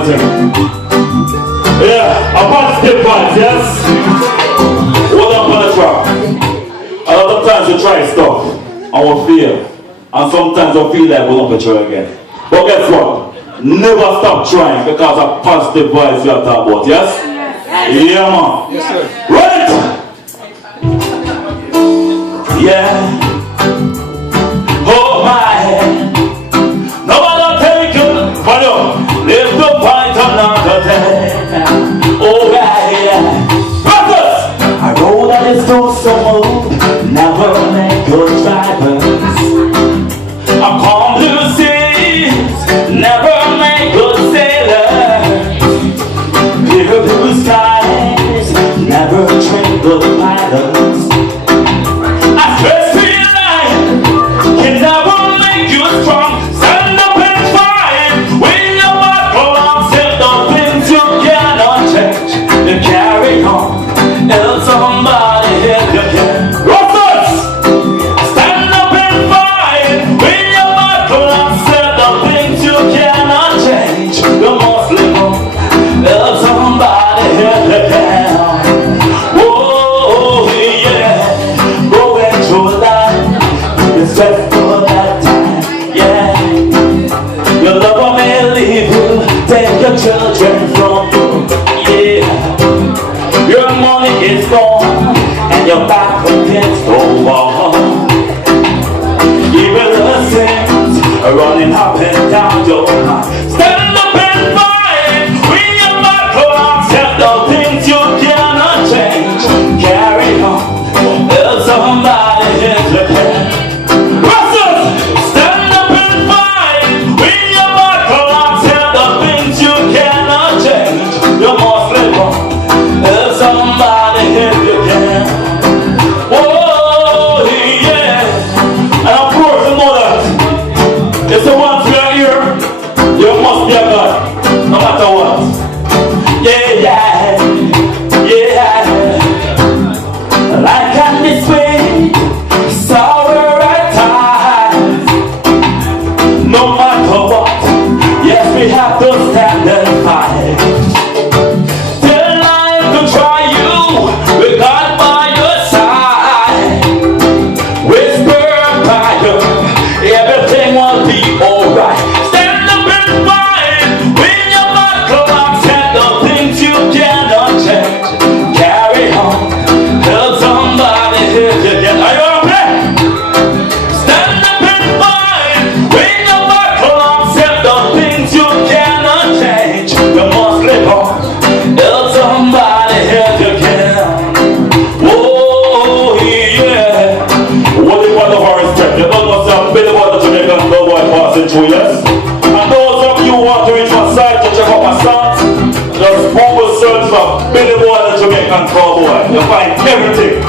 the thing. Yeah, a positive vibes, yes? Hold up on the track. A lot of times we try stuff and we fail. And sometimes we feel like we don't try again. But guess what? Never stop trying because of positive vibes we are talking about, yes? Yeah, man. Yes, sir. Right! Yeah. Hold my hand. Nobody take you. Follow. Live the fight another day. Oh, yeah. Brothers! I know that it's so smooth. Never make good drivers. I'm calm blue seas. Never make good sailors. Clear blue skies. Never train good pilots. I stress free life can never make you strong. Stand up and fight. When your buckle on, set the things you cannot change. You carry on. Help somebody help you can. Rockers! Stand up and fight. When your buckle on, set the things you cannot change. You must live on. Help somebody help you can. For that time, yeah. Your lover may leave you, take your children from you, yeah. Your money is gone, and your back against the wall. Even the sins are running up and down your mind. Stand up and fight, when your buckle on, set the things you cannot change. Carry on, help somebody if you can. If the ones we are here, you must be a God, no matter what. Yeah, yeah, yeah. Like on this way, sour at times. No matter what, yes, we have to stand and fight. Till life to try you, with God by your side. Whisper by you, everything will be alright. Stand up and fight. When your buckle on, set the things you cannot change. Carry on. Help somebody if you can. Are you okay? Stand up and fight. When your buckle on, set the things you cannot change. You must live on. Help somebody if you can. Oh yeah. What do you want the horse step? You don't want some bit about the Jamaican boy passing through, yes? And those of you who want to reach my site to check out my songs, just Google search for Billy Boy the Jamaican Cowboy. You'll find everything.